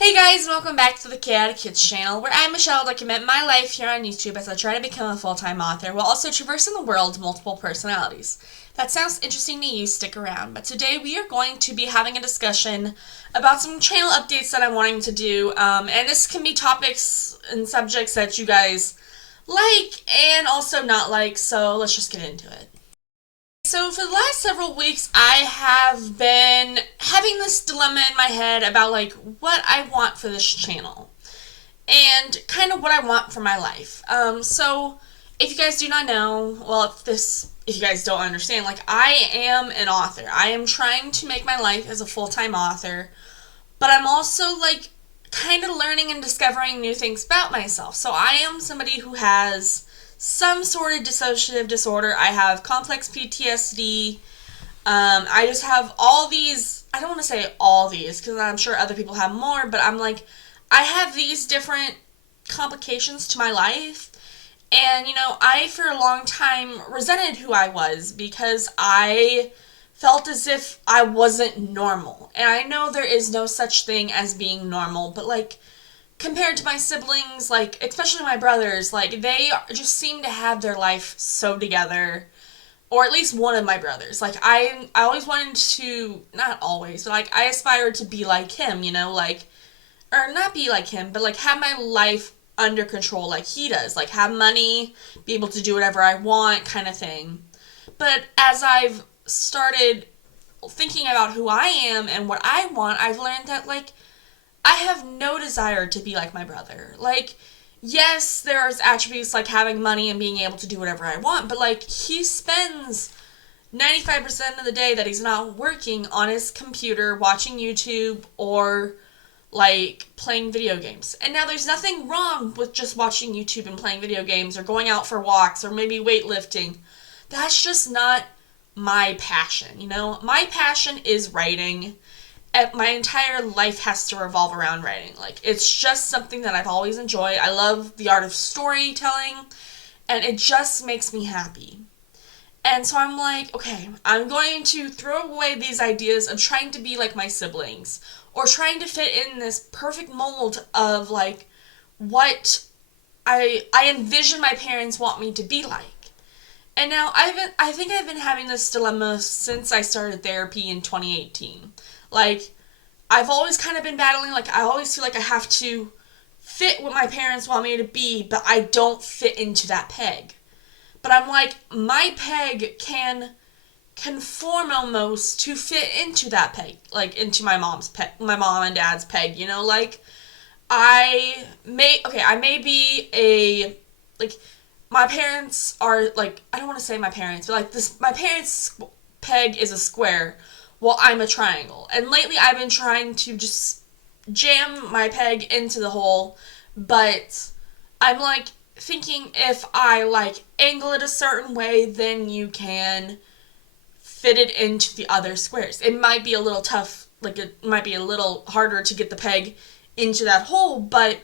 Hey guys, welcome back to the Chaotic Kitz Channel, where I, Michelle, document my life here on YouTube as I try to become a full-time author while also traversing the world of multiple personalities. If that sounds interesting to you, stick around. But today we are going to be having a discussion about some channel updates that I'm wanting to do, and this can be topics and subjects that you guys like and also not like, so let's just get into it. So for the last several weeks, I have been having this dilemma in my head about what I want for this channel and kind of what I want for my life. So if you guys do not know, well, if you guys don't understand, I am an author. I am trying to make my life as a full-time author, but I'm also kind of learning and discovering new things about myself. So I am somebody who has some sort of dissociative disorder. I have complex PTSD. I just have all these, I don't want to say all these because I'm sure other people have more, but I have these different complications to my life. And, I for a long time resented who I was because I felt as if I wasn't normal. And I know there is no such thing as being normal, but compared to my siblings, especially my brothers, they just seem to have their life so together. Or at least one of my brothers. I always wanted to, not always, but I aspired to be like him, or not be like him, but have my life under control like he does. Have money, be able to do whatever I want, kind of thing. But as I've started thinking about who I am and what I want, I've learned that, I have no desire to be like my brother. Yes, there's attributes like having money and being able to do whatever I want, but he spends 95% of the day that he's not working on his computer watching YouTube or playing video games. And now there's nothing wrong with just watching YouTube and playing video games or going out for walks or maybe weightlifting. That's just not my passion, My passion is writing. My entire life has to revolve around writing. It's just something that I've always enjoyed. I love the art of storytelling, and it just makes me happy. And so I'm okay, I'm going to throw away these ideas of trying to be like my siblings or trying to fit in this perfect mold of what I envision my parents want me to be like. And now I think I've been having this dilemma since I started therapy in 2018. I've always kind of been battling, I always feel like I have to fit what my parents want me to be, but I don't fit into that peg. But I'm my peg can conform almost to fit into that peg, into my mom and dad's peg, I may be my parents are, I don't want to say my parents, but my parents' peg is a square, while I'm a triangle. And lately I've been trying to just jam my peg into the hole, but I'm thinking if I angle it a certain way, then you can fit it into the other squares. It might be a little tough, it might be a little harder to get the peg into that hole, but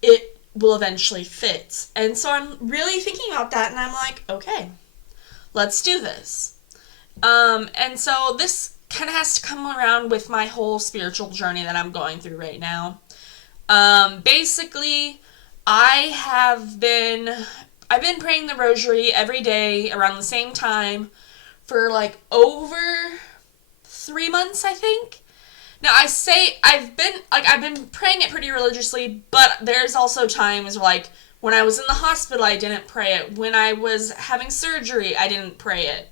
it will eventually fit. And so I'm really thinking about that, and I'm okay, let's do this. And so this kind of has to come around with my whole spiritual journey that I'm going through right now. Basically, I've been praying the rosary every day around the same time for over 3 months, I think. Now I say I've been praying it pretty religiously, but there's also times when I was in the hospital I didn't pray it. When I was having surgery, I didn't pray it.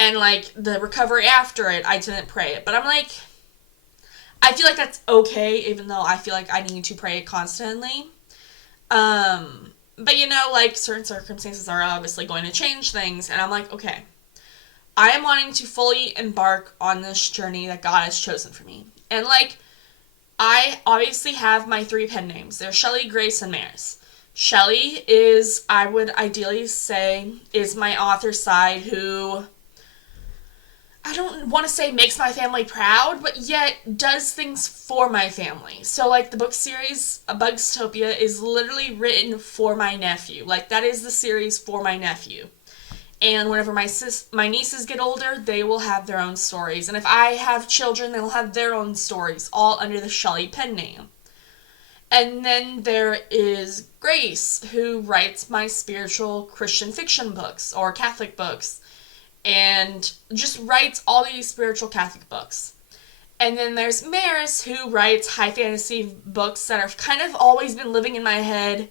And the recovery after it, I didn't pray it. But I'm I feel that's okay, even though I feel I need to pray it constantly. But certain circumstances are obviously going to change things, and I'm okay, I am wanting to fully embark on this journey that God has chosen for me. And I obviously have my 3 pen names. They're Shelly, Grace, and Maris. Shelly is, I would ideally say, is my author side who, I don't want to say makes my family proud, but yet does things for my family. So, the book series, A Bugstopia, is literally written for my nephew. That is the series for my nephew. And whenever my nieces get older, they will have their own stories. And if I have children, they'll have their own stories, all under the Shelley pen name. And then there is Grace, who writes my spiritual Christian fiction books or Catholic books, and just writes all these spiritual Catholic books. And then there's Maris, who writes high fantasy books that have kind of always been living in my head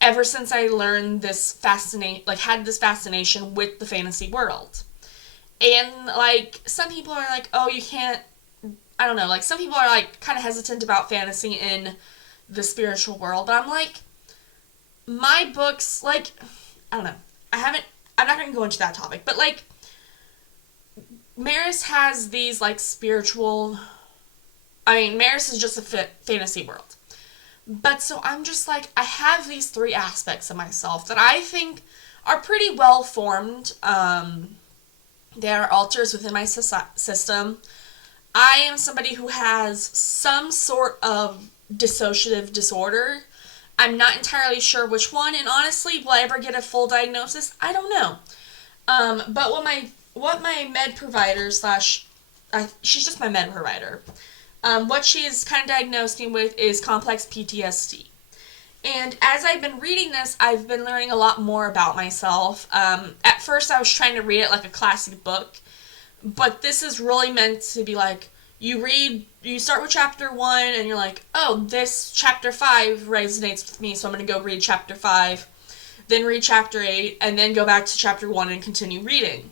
ever since I learned this had this fascination with the fantasy world. And, like, some people are like, oh, you can't, I don't know, like, some people are, like, kind of hesitant about fantasy in the spiritual world, but I'm like, my books, like, I don't know, I'm not going to go into that topic, but, like, Maris has these, like, Maris is just a fantasy world. But so I'm just like, I have these three aspects of myself that I think are pretty well formed. They are altars within my system. I am somebody who has some sort of dissociative disorder. I'm not entirely sure which one, and honestly, will I ever get a full diagnosis? I don't know. But what my med provider she's just my med provider. What she has kind of diagnosed me with is complex PTSD. And as I've been reading this, I've been learning a lot more about myself. At first, I was trying to read it like a classic book, but this is really meant to be like, you start with chapter 1, and you're like, oh, this chapter 5 resonates with me, so I'm going to go read chapter 5, then read chapter 8, and then go back to chapter 1 and continue reading.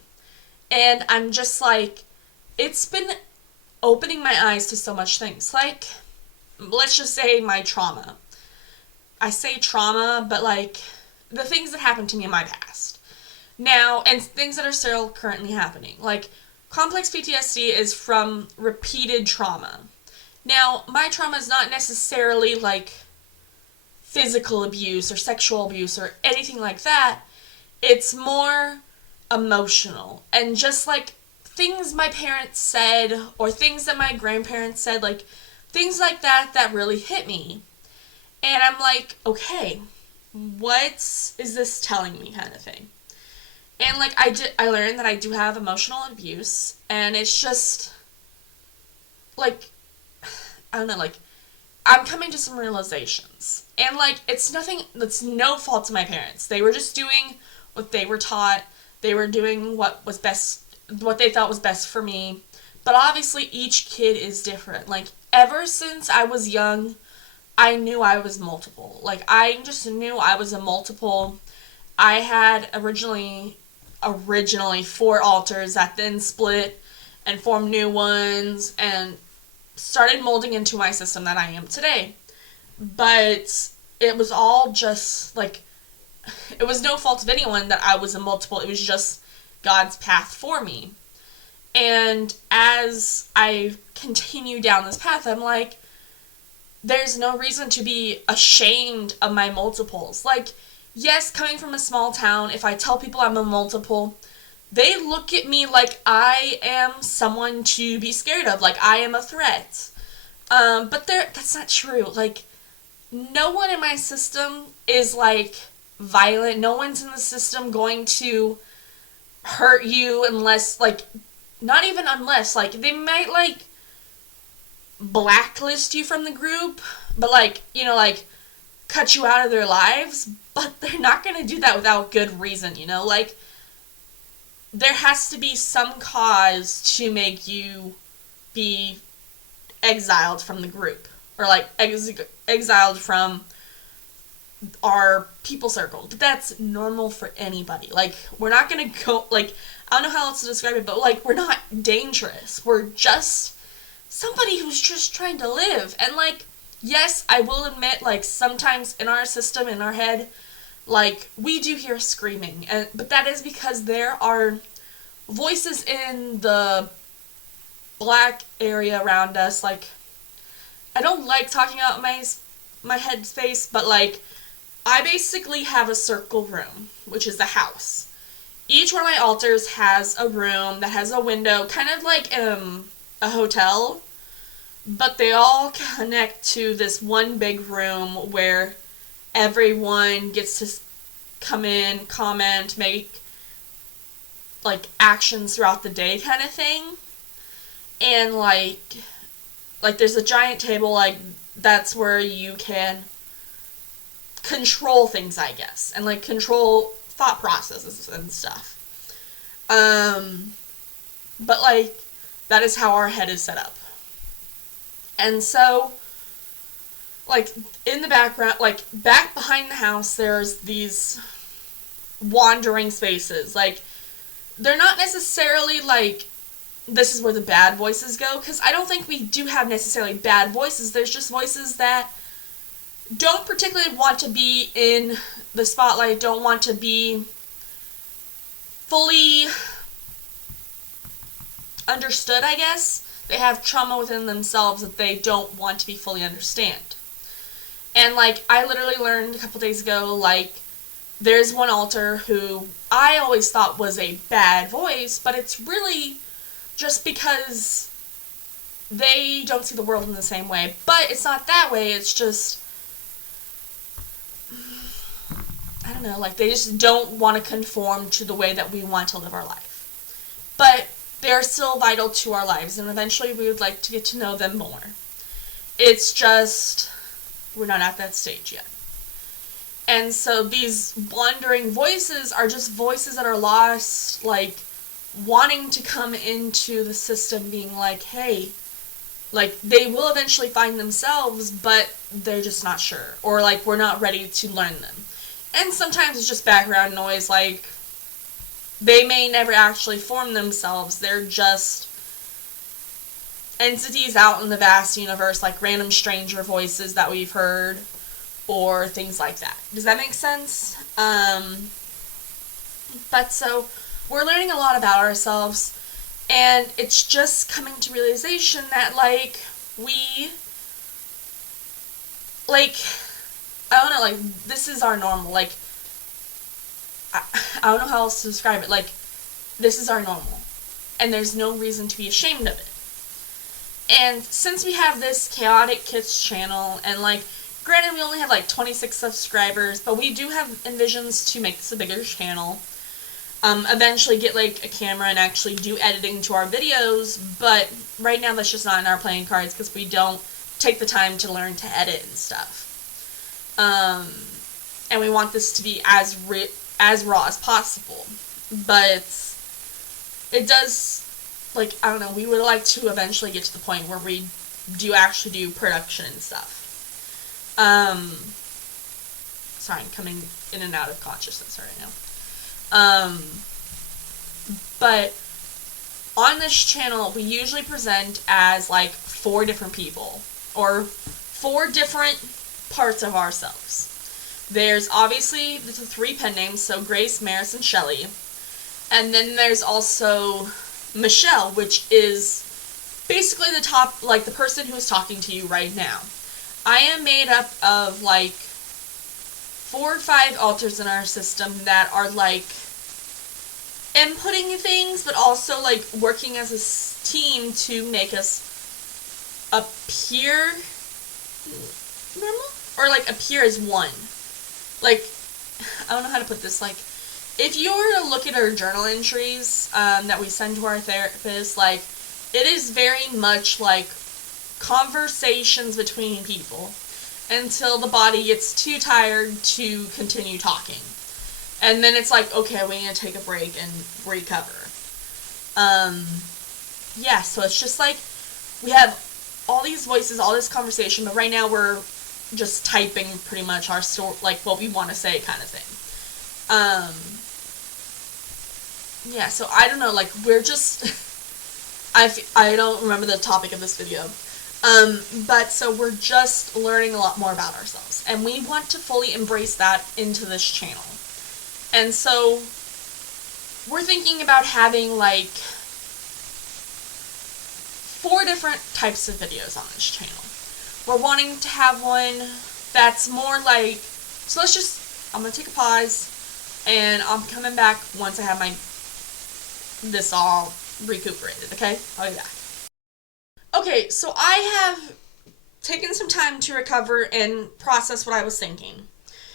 And I'm just like, it's been opening my eyes to so much things. Like, let's just say my trauma. I say trauma, but, like, the things that happened to me in my past. Now, and things that are still currently happening. Like, complex PTSD is from repeated trauma. Now, my trauma is not necessarily, like, physical abuse or sexual abuse or anything like that. It's more emotional. And just, like, things my parents said or things that my grandparents said, like, things like that really hit me. And I'm like, okay, what is this telling me, kind of thing. And, like, I learned that I do have emotional abuse, and it's just, like, I don't know, like, I'm coming to some realizations. And, like, it's no fault to my parents. They were just doing what they were taught. They were doing what they thought was best for me. But obviously, each kid is different. Like, ever since I was young, I knew I was multiple. Like, I just knew I was a multiple. I had originally 4 altars that then split and formed new ones and started molding into my system that I am today. But it was all just, like, it was no fault of anyone that I was a multiple. It was just God's path for me. And as I continue down this path, I'm like, there's no reason to be ashamed of my multiples. Like, yes, coming from a small town, if I tell people I'm a multiple, they look at me like I am someone to be scared of, like I am a threat. But that's not true. Like, no one in my system is, like, violent. No one's in the system going to hurt you unless, like, not even unless, like, they might, like, blacklist you from the group, but, like, you know, like, cut you out of their lives, but they're not going to do that without good reason, you know? Like, there has to be some cause to make you be exiled from the group, or, like, exiled from our people circle. But that's normal for anybody. Like, we're not going to go, like, I don't know how else to describe it, but, like, we're not dangerous. We're just somebody who's just trying to live. And, like, yes, I will admit, like, sometimes in our system, in our head, like, we do hear screaming, but that is because there are voices in the black area around us. Like, I don't like talking out my head space, but, like, I basically have a circle room, which is the house. Each one of my altars has a room that has a window, kind of like a hotel, but they all connect to this one big room where everyone gets to come in, comment, make like actions throughout the day kind of thing. And like there's a giant table, like that's where you can control things, I guess, and like control thought processes and stuff. But like that is how our head is set up. And so like in the background, like back behind the house, there's these wandering spaces. Like they're not necessarily like this is where the bad voices go, because I don't think we do have necessarily bad voices. There's just voices that don't particularly want to be in the spotlight, don't want to be fully understood, I guess. They have trauma within themselves that they don't want to be fully understand. And like I literally learned a couple days ago, like there's one alter who I always thought was a bad voice, but it's really just because they don't see the world in the same way. But it's not that way, it's just, I don't know, like they just don't want to conform to the way that we want to live our life. But they're still vital to our lives, and eventually we would like to get to know them more. It's just, we're not at that stage yet. And so these wandering voices are just voices that are lost, like wanting to come into the system, being like, hey, like they will eventually find themselves, but they're just not sure, or like we're not ready to learn them. And sometimes it's just background noise, like they may never actually form themselves, they're just entities out in the vast universe, like random stranger voices that we've heard, or things like that. Does that make sense? But so we're learning a lot about ourselves, and it's just coming to realization that like we, like, I don't know, like this is our normal, like I don't know how else to describe it, like this is our normal, and there's no reason to be ashamed of it. And since we have this Chaotic Kitz channel, and like granted we only have like 26 subscribers, but we do have envisions to make this a bigger channel. Eventually get like a camera and actually do editing to our videos, but right now that's just not in our playing cards because we don't take the time to learn to edit and stuff. And we want this to be as raw as possible, but it does, like, I don't know, we would like to eventually get to the point where we do actually do production and stuff. Sorry, I'm coming in and out of consciousness right now. But on this channel, we usually present as like 4 different people, or 4 different parts of ourselves. There's obviously the 3 pen names, so Grace, Maris, and Shelly. And then there's also Michelle, which is basically the top, like the person who is talking to you right now. I am made up of like 4 or 5 alters in our system that are like inputting things, but also like working as a team to make us appear normal, or like appear as one. Like, I don't know how to put this, like, if you were to look at our journal entries that we send to our therapist, like, it is very much like conversations between people until the body gets too tired to continue talking. And then it's like, okay, we need to take a break and recover. Yeah, so it's just like, we have all these voices, all this conversation, but right now we're just typing pretty much our story, like what we want to say kind of thing. Yeah, so I don't know, like, we're just, I don't remember the topic of this video. But so we're just learning a lot more about ourselves, and we want to fully embrace that into this channel. And so we're thinking about having like 4 different types of videos on this channel. We're wanting to have one that's more like, so let's just, I'm going to take a pause, and I'm coming back once I have this all recuperated, okay? I'll be back. Okay, so I have taken some time to recover and process what I was thinking.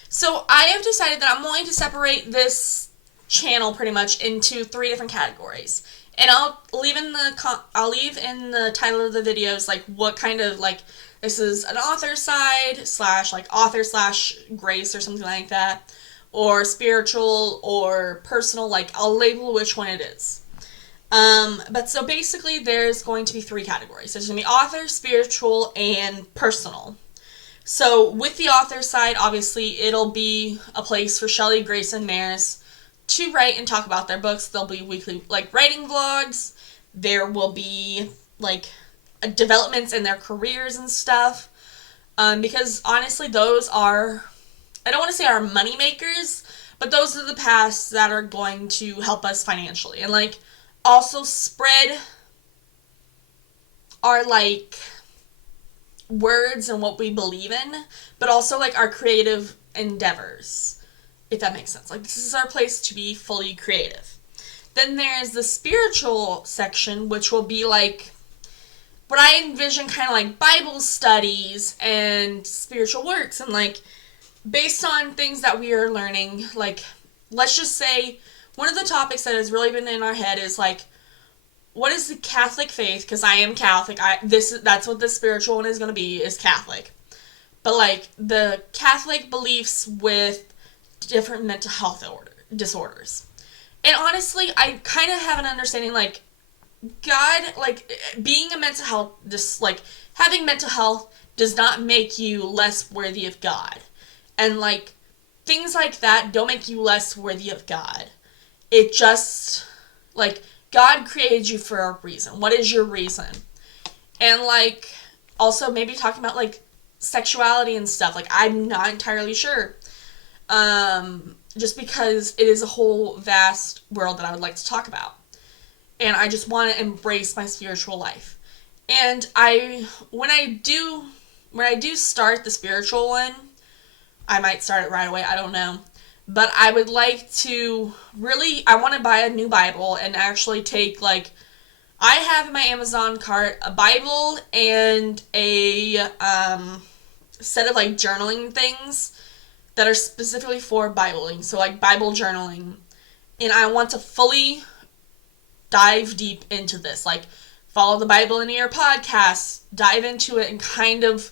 So I have decided that I'm going to separate this channel pretty much into 3 different categories. And I'll leave in the title of the videos like what kind of like this is an author side slash like author slash grace or something like that, or spiritual or personal. Like I'll label which one it is. But so basically there's going to be 3 categories. There's going to be author, spiritual, and personal. So with the author side, obviously it'll be a place for Shelley, Grace, and Maris to write and talk about their books. There'll be weekly like writing vlogs. There will be like developments in their careers and stuff. Because honestly, those are, I don't want to say our money makers, but those are the paths that are going to help us financially. And like also spread our like words and what we believe in, but also like our creative endeavors, if that makes sense. Like this is our place to be fully creative. Then there's the spiritual section, which will be like what I envision kind of like Bible studies and spiritual works, and like based on things that we are learning. Like let's just say one of the topics that has really been in our head is like, what is the Catholic faith? Because I am Catholic. That's what the spiritual one is going to be, is Catholic. But like the Catholic beliefs with different mental health disorders. And honestly, I kind of have an understanding like God, like being a mental health, just like having mental health does not make you less worthy of God. And like things like that don't make you less worthy of God. It just like God created you for a reason. What is your reason? And like also maybe talking about like sexuality and stuff. Like I'm not entirely sure. Just because it is a whole vast world that I would like to talk about. And I just want to embrace my spiritual life. And when I do start the spiritual one, I might start it right away, I don't know. But I would like to I want to buy a new Bible and actually take like, I have in my Amazon cart a Bible and a set of like journaling things that are specifically for Bibling. So like Bible journaling. And I want to fully dive deep into this. Like follow the Bible in your podcast, dive into it and kind of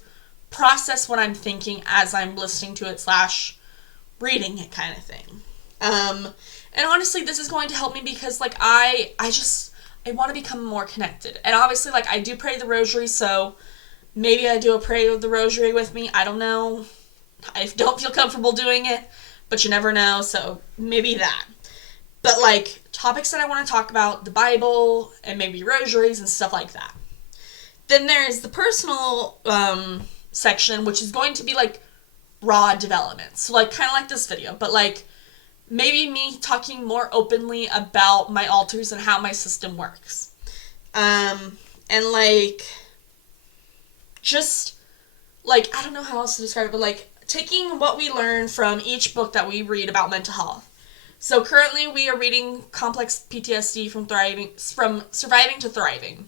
process what I'm thinking as I'm listening to it slash reading it kind of thing. And honestly, this is going to help me because like I want to become more connected. And obviously like I do pray the rosary, so maybe I do a pray of the rosary with me. I don't know. I don't feel comfortable doing it, but you never know, so maybe that. But like topics that I want to talk about, the Bible and maybe rosaries and stuff like that. Then there's the personal section, which is going to be like raw development. So like kind of like this video, but like maybe me talking more openly about my altars and how my system works. And like just like, I don't know how else to describe it, but like taking what we learn from each book that we read about mental health. So currently we are reading Complex PTSD from Surviving to Thriving.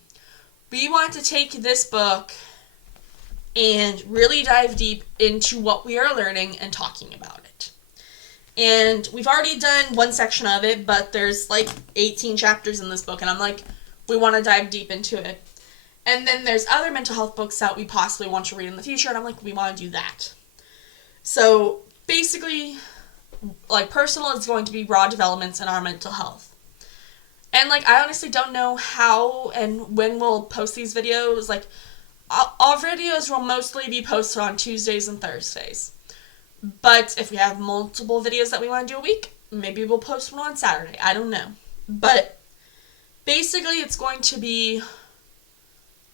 We want to take this book and really dive deep into what we are learning and talking about it. And we've already done one section of it, but there's like 18 chapters in this book, and I'm like, we want to dive deep into it. And then there's other mental health books that we possibly want to read in the future, and I'm like, we want to do that. So basically, like personal is going to be raw developments in our mental health. And like I honestly don't know how and when we'll post these videos. Like all videos will mostly be posted on Tuesdays and Thursdays. But if we have multiple videos that we want to do a week, maybe we'll post one on Saturday. I don't know. But basically it's going to be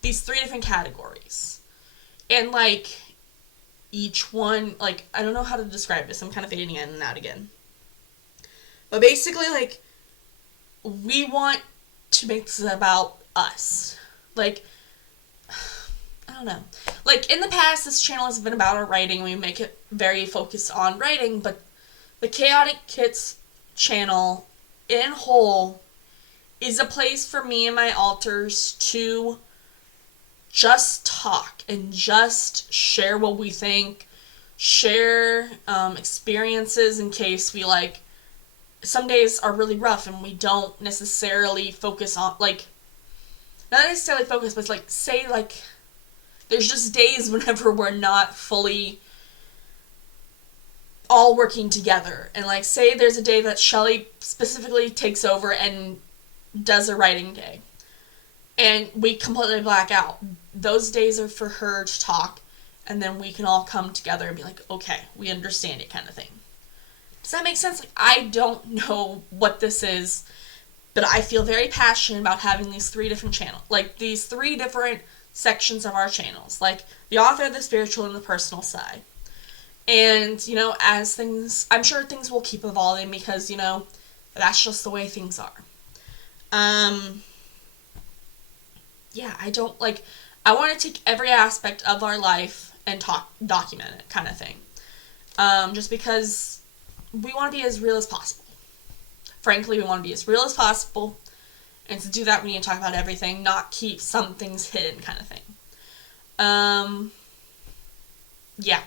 these 3 different categories. And like each one, like I don't know how to describe this. I'm kind of fading in and out again. But basically like we want to make this about us. Like, I don't know. Like, in the past, this channel has been about our writing. We make it very focused on writing, but the Chaotic Kitz Channel, in whole, is a place for me and my alters to just talk and just share what we think, share experiences in case we, like, some days are really rough and we don't necessarily focus on, like, not necessarily focus, but like, say, like, there's just days whenever we're not fully all working together. And, like, say there's a day that Shelly specifically takes over and does a writing day. And we completely black out. Those days are for her to talk, and then we can all come together and be like, okay, we understand it, kind of thing. Does that make sense? Like, I don't know what this is, but I feel very passionate about having these 3 different channels. Like, these 3 different sections of our channels. Like, the author, the spiritual, and the personal side. And, you know, as things, I'm sure things will keep evolving because, you know, that's just the way things are. Yeah, I don't, like, I want to take every aspect of our life and document it, kind of thing. Just because we want to be as real as possible. Frankly, we want to be as real as possible, and to do that we need to talk about everything, not keep some things hidden, kind of thing. Yeah.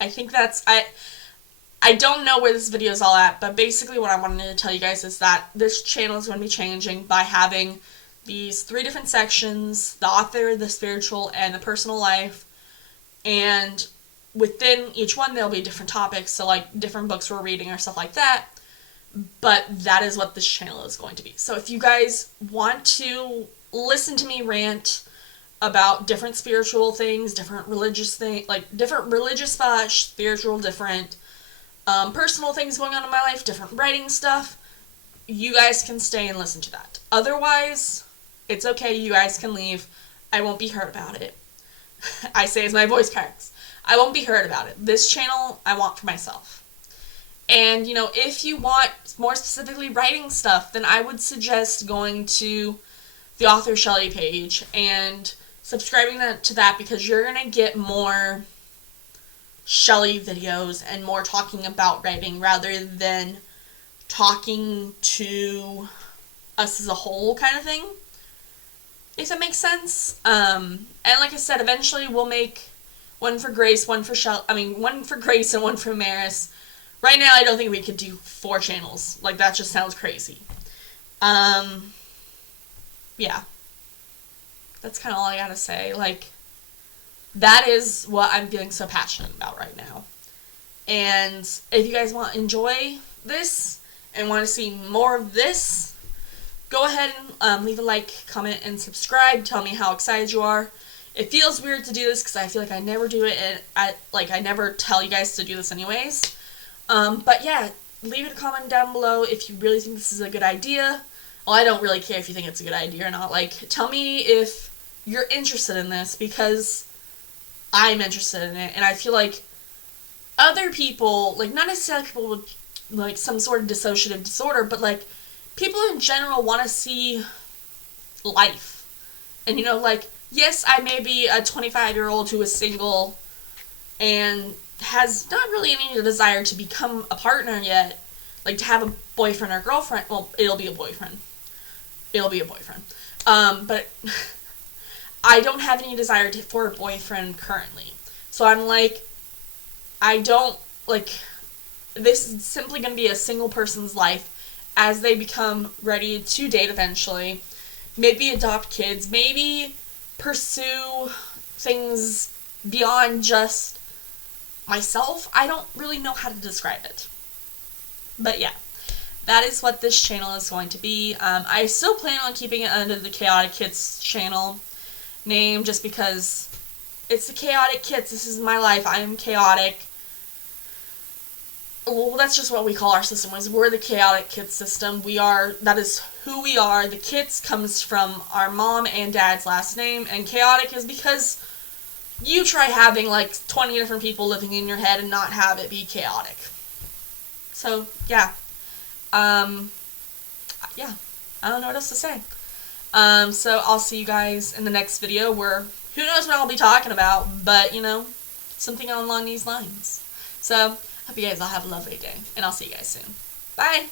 I think that's, I don't know where this video is all at, but basically what I wanted to tell you guys is that this channel is going to be changing by having these 3 different sections: the author, the spiritual, and the personal life. And within each one there'll be different topics, so like different books we're reading or stuff like that. But that is what this channel is going to be. So if you guys want to listen to me rant about different spiritual things, different religious things, like different religious spiritual, different personal things going on in my life, different writing stuff, you guys can stay and listen to that. Otherwise, it's okay, you guys can leave. I won't be hurt about it. I say as my voice cracks. I won't be hurt about it. This channel I want for myself. And, you know, if you want more specifically writing stuff, then I would suggest going to the author Shelly page and subscribing to that, because you're going to get more Shelly videos and more talking about writing rather than talking to us as a whole, kind of thing. If that makes sense. And like I said, eventually we'll make one for Grace, one for one for Grace and one for Maris. Right now, I don't think we could do 4 channels. Like, that just sounds crazy. Yeah. That's kind of all I gotta say. Like, that is what I'm feeling so passionate about right now. And if you guys enjoy this and want to see more of this, go ahead and leave a like, comment, and subscribe. Tell me how excited you are. It feels weird to do this because I feel like I never do it, and I never tell you guys to do this anyways. But yeah, leave a comment down below if you really think this is a good idea. Well, I don't really care if you think it's a good idea or not. Like, tell me if you're interested in this, because I'm interested in it, and I feel like other people, like, not necessarily people with, like, some sort of dissociative disorder, but, like, people in general want to see life. And, you know, like, yes, I may be a 25-year-old who is single and has not really any desire to become a partner yet, like to have a boyfriend or girlfriend. Well, it'll be a boyfriend. But I don't have any desire for a boyfriend currently. So I'm like, I don't, like, this is simply going to be a single person's life as they become ready to date eventually. Maybe adopt kids, maybe pursue things beyond just myself. I don't really know how to describe it. But yeah, that is what this channel is going to be. I still plan on keeping it under the Chaotic Kitz Channel name, just because it's the Chaotic Kitz. This is my life. I am chaotic. Well, that's just what we call our system. We're the Chaotic Kitz system. That is who we are. The Kitz comes from our mom and dad's last name, and chaotic is because you try having like 20 different people living in your head and not have it be chaotic. So, yeah. Yeah. I don't know what else to say. So I'll see you guys in the next video, where who knows what I'll be talking about, but, you know, something along these lines. So, hope you guys all have a lovely day, and I'll see you guys soon. Bye!